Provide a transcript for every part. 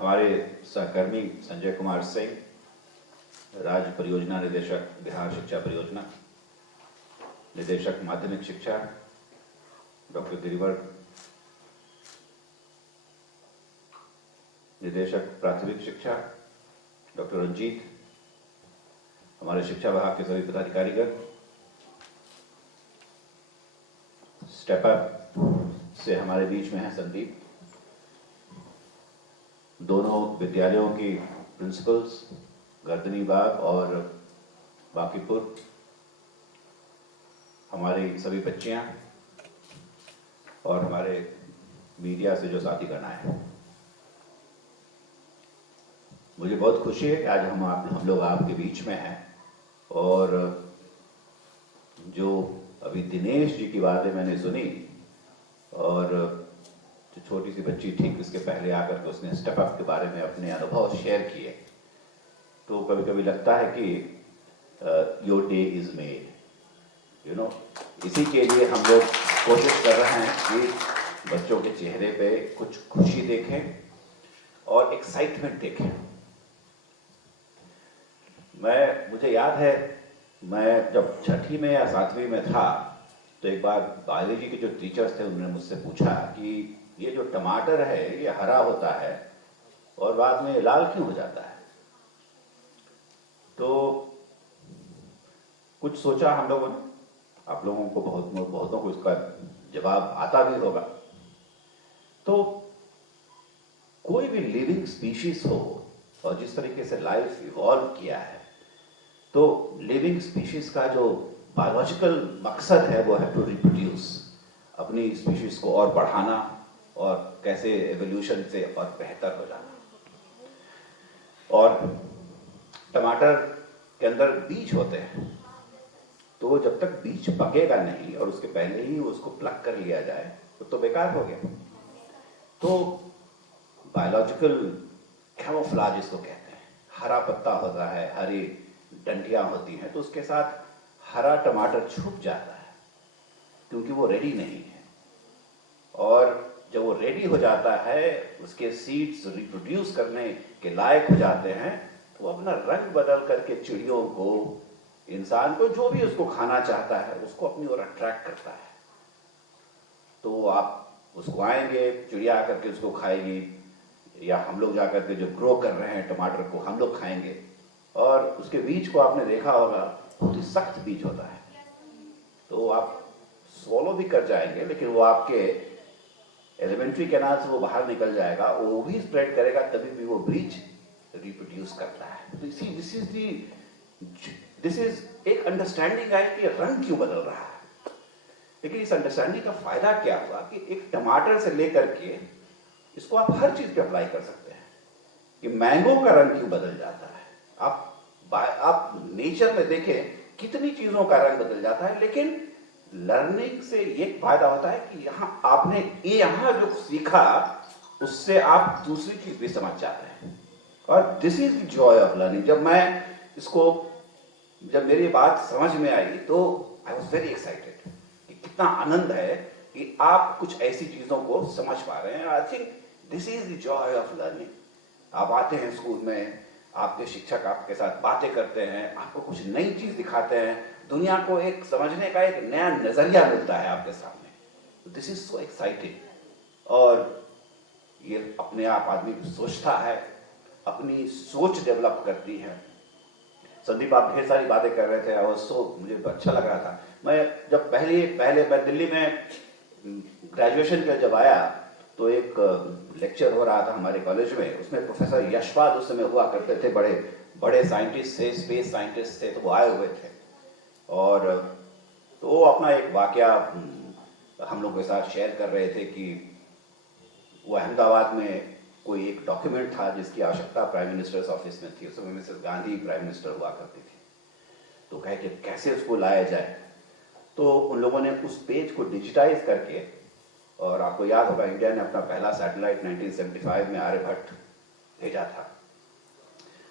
हमारे सहकर्मी संजय कुमार सिंह, राज्य परियोजना निदेशक बिहार शिक्षा परियोजना, निदेशक माध्यमिक शिक्षा डॉक्टर गिरिवर, निदेशक प्राथमिक शिक्षा डॉक्टर रंजीत, हमारे शिक्षा विभाग के सभी पदाधिकारीगण, स्टेप अप से हमारे बीच में है संदीप, दोनों विद्यालयों की प्रिंसिपल्स गर्दनी बाग और बांकीपुर, हमारी सभी बच्चियां और हमारे मीडिया से जो साथीगण आए हैं, मुझे बहुत खुशी है कि आज हम लोग आपके बीच में हैं। और जो अभी दिनेश जी की बातें मैंने सुनी और जो छोटी सी बच्ची ठीक इसके पहले आकर के उसने स्टेप अप के बारे में अपने अनुभव शेयर किए, तो कभी कभी लगता है कि your day is made, you know. इसी के लिए हम लोग कोशिश कर रहे हैं कि बच्चों के चेहरे पे कुछ खुशी देखें और एक्साइटमेंट देखें। मुझे याद है, मैं जब छठी में या सातवीं में था तो एक बार बायोलॉजी के जो टीचर्स थे उन्होंने मुझसे पूछा कि ये जो टमाटर है ये हरा होता है और बाद में लाल क्यों हो जाता है। तो कुछ सोचा हम लोगों ने, आप लोगों को बहुतों को इसका जवाब आता भी होगा। तो कोई भी लिविंग स्पीशीज हो और जिस तरीके से लाइफ इवॉल्व किया है, तो लिविंग स्पीशीज का जो बायोलॉजिकल मकसद है वो है टू रिप्रोड्यूस, अपनी स्पीशीज को और बढ़ाना और कैसे एवोल्यूशन से और बेहतर हो जाना। और टमाटर के अंदर बीज होते हैं, तो जब तक बीज पकेगा नहीं और उसके पहले ही उसको प्लग कर लिया जाए तो बेकार हो गया। तो बायोलॉजिकल कैमोफ्लेज इसको कहते हैं। हरा पत्ता होता है, हरी डंडियां होती हैं, तो उसके साथ हरा टमाटर छुप जाता है क्योंकि वो रेडी नहीं है। और जब वो रेडी हो जाता है, उसके सीड्स रिप्रोड्यूस करने के लायक हो जाते हैं, तो वो अपना रंग बदल करके चिड़ियों को, इंसान को, जो भी उसको खाना चाहता है उसको अपनी ओर अट्रैक्ट करता है। तो आप उसको आएंगे, चिड़िया आकर के उसको खाएगी, या हम लोग जाकर के जो ग्रो कर रहे हैं टमाटर को हम लोग खाएंगे। और उसके बीज को आपने देखा होगा, बहुत ही सख्त बीज होता है, तो आप swallow भी कर जाएंगे, लेकिन वो आपके एलिमेंट्री कैनाल से वो बाहर निकल जाएगा, वो भी स्प्रेड करेगा, तभी भी वो बीज रिप्रोड्यूस करता है। तो दिस इज एक अंडरस्टैंडिंग है कि रंग क्यों बदल रहा है। लेकिन इस अंडरस्टैंडिंग का फायदा क्या हुआ कि एक टमाटर से लेकर के इसको आप हर चीज पे अप्लाई कर सकते हैं कि मैंगो का रंग क्यों बदल जाता है। आप नेचर में देखें कितनी चीजों का रंग बदल जाता है। लेकिन लर्निंग से ये फायदा होता है कि यहाँ जो सीखा उससे आप दूसरी चीज भी समझ जाते हैं। और this is the Joy of learning. जब मेरी बात समझ में आई तो आई वॉज वेरी एक्साइटेड कि कितना आनंद है कि आप कुछ ऐसी चीजों को समझ पा रहे हैं। I think this is the Joy of learning. आप आते हैं स्कूल में, आपके शिक्षक आपके साथ बातें करते हैं, आपको कुछ नई चीज दिखाते हैं, दुनिया को एक समझने का एक नया नजरिया मिलता है आपके सामने। This is so exciting. और ये अपने आप आदमी सोचता है, अपनी सोच डेवलप करती है। संदीप, आप ढेर सारी बातें कर रहे थे, मुझे अच्छा लग रहा था। मैं जब पहले मैं दिल्ली में ग्रेजुएशन के जब आया तो एक लेक्चर हो रहा था हमारे कॉलेज में, उसमें प्रोफेसर यशपाल उस समय हुआ करते थे, बड़े बड़े साइंटिस्ट थे, स्पेस साइंटिस्ट थे, तो वो आए हुए थे। और तो वो अपना एक वाकया हम लोग के साथ शेयर कर रहे थे कि वो अहमदाबाद में कोई एक डॉक्यूमेंट था जिसकी आवश्यकता प्राइम मिनिस्टर्स ऑफिस में थी। उस समय मिसेस गांधी प्राइम मिनिस्टर हुआ करती थी। तो कहे कि कैसे उसको लाया जाए। तो उन लोगों ने उस पेज को डिजिटाइज करके, और आपको याद होगा इंडिया ने अपना पहला सैटेलाइट 1975 में आर्यभट्ट भेजा था।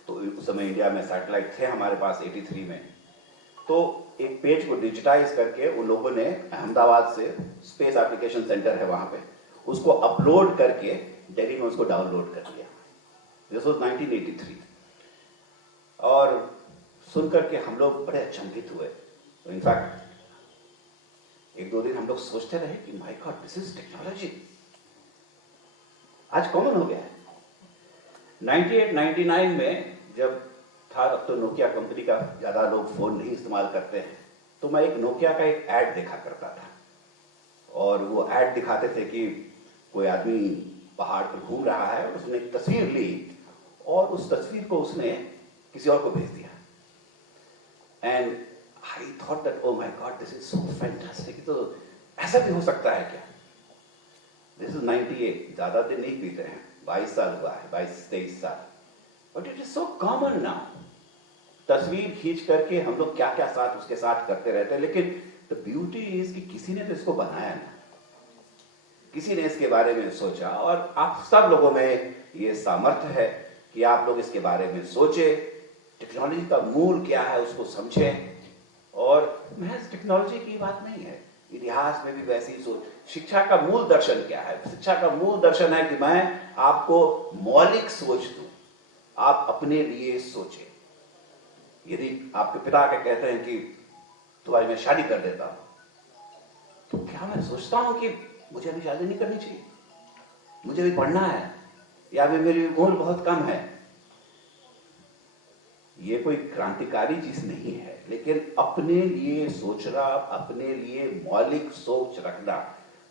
तो उस समय इंडिया में सैटेलाइट थे हमारे पास 83 में। तो एक पेज को डिजिटाइज करके उन लोगों ने अहमदाबाद से, स्पेस एप्लीकेशन सेंटर है वहां पे, उसको अपलोड करके दिल्ली में उसको डाउनलोड कर लिया। This was 1983। और सुनकर के हम लोग बड़े अचंभित हुए। तो इनफैक्ट एक दो दिन हम लोग सोचते रहे कि my God, this is technology, आज कॉमन हो गया है। 98, 99 में जब था, तब तो नोकिया कंपनी का ज्यादा लोग फोन नहीं इस्तेमाल करते हैं, तो मैं एक नोकिया का एक ऐड देखा करता था, और वो ऐड दिखाते थे कि कोई आदमी पहाड़ पर घूम रहा है और उसने एक तस्वीर ली और उस तस्वीर को उसने किसी और को भेज दिया। And I thought that oh my God, this is so fantastic. तो ऐसा भी हो सकता है क्या? दिस इज 98, ज्यादा दिन नहीं बीते हैं, 22 साल हुआ है, 22-23 साल, but it is so common now. तस्वीर खींच करके हम लोग क्या क्या साथ उसके साथ करते रहते हैं, लेकिन द ब्यूटी इज कि किसी ने तो इसको बनाया ना, किसी ने इसके बारे में सोचा, और आप सब लोगों में ये सामर्थ्य है कि आप लोग इसके बारे में सोचे, टेक्नोलॉजी का मूल क्या है उसको समझें। और महज टेक्नोलॉजी की बात नहीं है, इतिहास में भी वैसी सोच। शिक्षा का मूल दर्शन क्या है? शिक्षा का मूल दर्शन है कि मैं आपको मौलिक सोच दूं, आप अपने लिए सोचें। यदि आपके पिता के कहते हैं कि तुम्हारी मैं शादी कर देता हूं, तो क्या मैं सोचता हूं कि मुझे अभी शादी नहीं करनी चाहिए, मुझे भी पढ़ना है, या भी मेरी उम्र बहुत कम है? ये कोई क्रांतिकारी चीज नहीं है, लेकिन अपने लिए सोचना, अपने लिए मौलिक सोच रखना,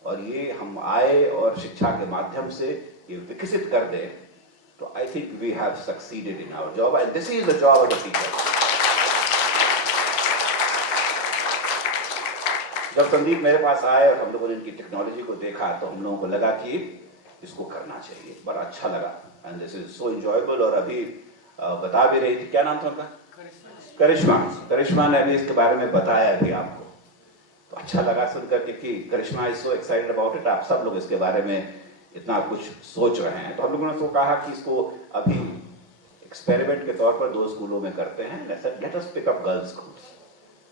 और ये हम आए और शिक्षा के माध्यम से ये विकसित कर दे, तो I think we have succeeded in our job, and this is the job of the teacher. जब संदीप मेरे पास आए और हम लोगों ने इनकी टेक्नोलॉजी को देखा, तो हम लोगों को लगा कि इसको करना चाहिए, बड़ा अच्छा लगा, and this is so enjoyable. और अभी बता भी रही थी, क्या नाम था उनका? करिश्मा ने अभी इसके बारे में बताया अभी आपको, तो अच्छा लगा सुनकर के कि Karishma is so excited about it. आप सब लोग इसके बारे में इतना कुछ सोच रहे हैं, तो हम लोगों ने उसको कहा कि इसको अभी एक्सपेरिमेंट के तौर पर 2 स्कूलों में करते हैं। Let us pick up girls schools,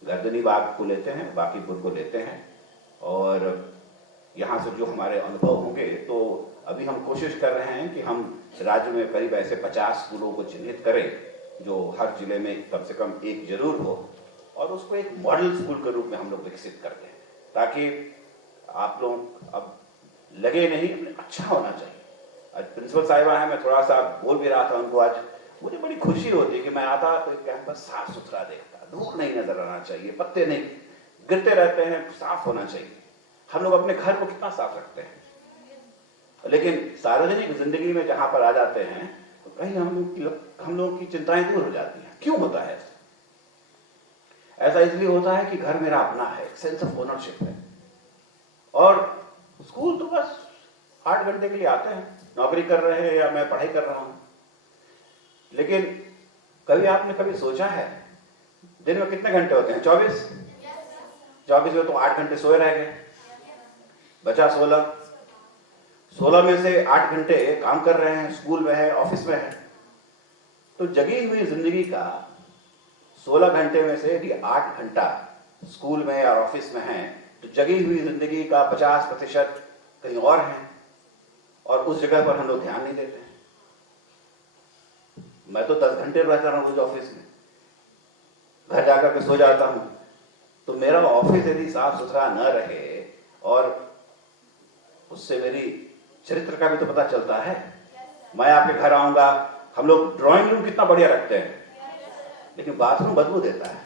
Gardani Bagh को लेते हैं, बाकीपुर को लेते हैं, और यहाँ से जो हमारे अनुभव होंगे, तो अभी हम कोशिश कर रहे हैं कि हम राज्य में करीब ऐसे 50 स्कूलों को चिन्हित करें, जो हर जिले में कम से कम एक जरूर हो, और उसको एक मॉडल स्कूल के रूप में हम लोग विकसित करते हैं, ताकि आप लोग अब लगे नहीं, अच्छा होना चाहिए। आज प्रिंसिपल साहिबा है, मैं थोड़ा सा बोल भी रहा था उनको, आज मुझे बड़ी खुशी होती है कि मैं आता तो कैंपस साफ सुथरा देखता, धूल नहीं नजर आना चाहिए, पत्ते नहीं गिरते रहते हैं, साफ होना चाहिए। हम लोग अपने घर को कितना साफ रखते हैं, लेकिन सार्वजनिक जिंदगी में जहां पर आ जाते हैं, तो कहीं हम लोग की चिंताएं दूर हो जाती हैं। क्यों होता है ऐसा? इसलिए होता है कि घर मेरा अपना है, सेंस ऑफ ओनरशिप है, और स्कूल तो बस 8 घंटे के लिए आते हैं, नौकरी कर रहे हैं या मैं पढ़ाई कर रहा हूं। लेकिन कभी आपने कभी सोचा है दिन में कितने घंटे होते हैं? 24 में तो 8 घंटे सोए रह गए, बचा 16 में से 8 घंटे काम कर रहे हैं, स्कूल में है, ऑफिस में है। तो जगी हुई जिंदगी का 16 घंटे में से यदि 8 घंटा स्कूल में या ऑफिस में है, तो जगी हुई जिंदगी का 50% कहीं और है, और उस जगह पर हम लोग ध्यान नहीं देते हैं। मैं तो 10 घंटे रहता हूं रोज ऑफिस में, घर जाकर के सो जाता हूं, तो मेरा ऑफिस यदि साफ सुथरा न रहे, और उससे मेरी चरित्र का भी तो पता चलता है। मैं आपके घर आऊंगा, हम लोग ड्राइंग रूम कितना बढ़िया रखते हैं, लेकिन बाथरूम बदबू देता है।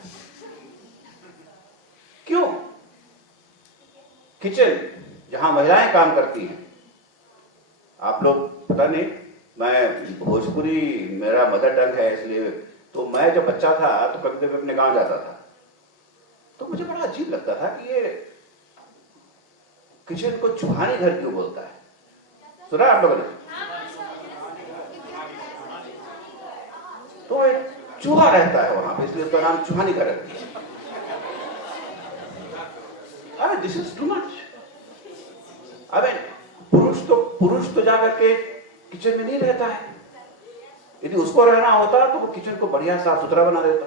क्यों? किचन जहां महिलाएं काम करती हैं, आप लोग पता नहीं, मैं भोजपुरी मेरा मदर टंग है, इसलिए तो मैं जब बच्चा था तो कभी कभी अपने गांव जाता था, तो मुझे बड़ा अजीब लगता था कि ये किचन को चूहानी घर क्यों बोलता है? सुना आप लोगों ने? तो एक चूहा रहता है वहां पे, इसलिए उसका नाम चूहानी घर रख दिया। अरे दिस इज टू मच। अबे पुरुष तो जाकर के किचन में नहीं रहता है। यदि उसको रहना होता तो वो किचन को बढ़िया साफ सुथरा बना देता,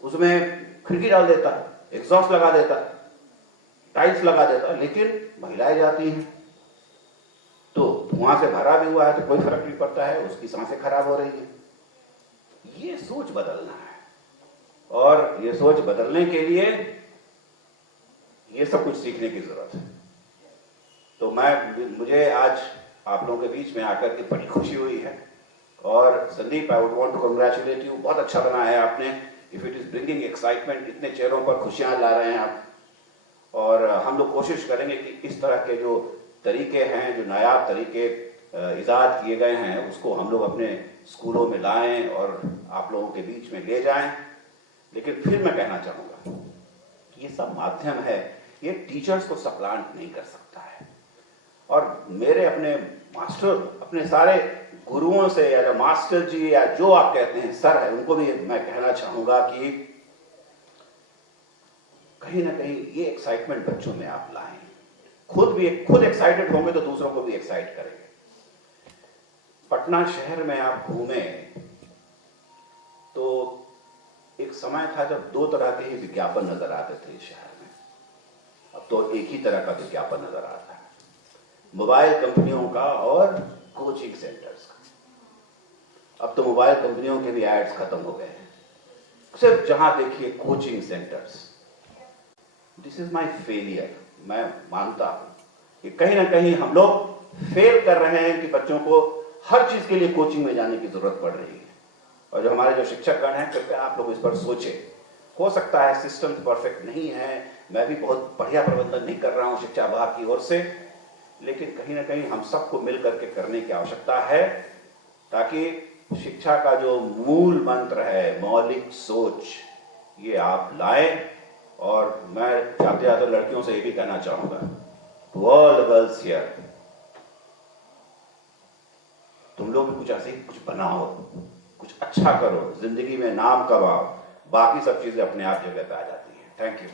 उसमें खिड़की डाल देता, एग्जॉस्ट लगा देता, टाइल्स लगा देता, लेकिन महिलाएं जाती हैं तो धुआं से भरा भी हुआ है तो कोई फर्क नहीं पड़ता है, उसकी सांसें खराब हो रही है। ये सोच बदलना है, और ये सोच बदलने के लिए ये सब कुछ सीखने की जरूरत है। तो मुझे आज आप लोगों के बीच में आकर के बड़ी खुशी हुई है। और Sandeep, I would want to congratulate you, बहुत अच्छा बना है आपने। If it is bringing excitement, इतने चेहरों पर खुशियां ला रहे हैं आप। और हम लोग कोशिश करेंगे कि इस तरह के जो तरीके हैं, जो नायाब तरीके इजाद किए गए हैं, उसको हम लोग अपने स्कूलों में लाएं और आप लोगों के बीच में ले जाएं। लेकिन फिर मैं कहना चाहूँगा कि ये सब माध्यम है, ये टीचर्स को सप्लांट नहीं कर सकता है। और मेरे अपने मास्टर, अपने सारे गुरुओं से, या जो मास्टर जी या जो आप कहते हैं सर है, उनको भी मैं कहना चाहूँगा कि कहीं ना कहीं ये एक्साइटमेंट बच्चों में आप लाएं। खुद एक्साइटेड होंगे तो दूसरों को भी एक्साइट करेंगे। पटना शहर में आप घूमें तो एक समय था जब दो तरह के ही विज्ञापन नजर आते थे इस शहर में। अब तो एक ही तरह का विज्ञापन नजर आता है, मोबाइल कंपनियों का और कोचिंग सेंटर्स का। अब तो मोबाइल कंपनियों के भी एड्स खत्म हो गए हैं, सिर्फ जहां देखिए coaching centres. This is my failure. मैं मानता हूं कि कहीं ना कहीं हम लोग फेल कर रहे हैं कि बच्चों को हर चीज के लिए कोचिंग में जाने की जरूरत पड़ रही है। और जो हमारे जो शिक्षकगण हैं, कृपया आप लोग इस पर सोचें। हो सकता है सिस्टम परफेक्ट नहीं है, मैं भी बहुत बढ़िया प्रबंधन नहीं कर रहा हूं शिक्षा विभाग की ओर से, लेकिन कहीं ना कहीं हम सबको मिल करके करने की आवश्यकता है, ताकि शिक्षा का जो मूल मंत्र है, मौलिक सोच, ये आप लाएं। और मैं जाते जाते लड़कियों से ये भी कहना चाहूंगा, to all the girls here, तुम लोग भी कुछ ऐसे ही कुछ बनाओ, कुछ अच्छा करो, जिंदगी में नाम कमाओ, बाकी सब चीजें अपने आप जगह पे आ जाती हैं। Thank you.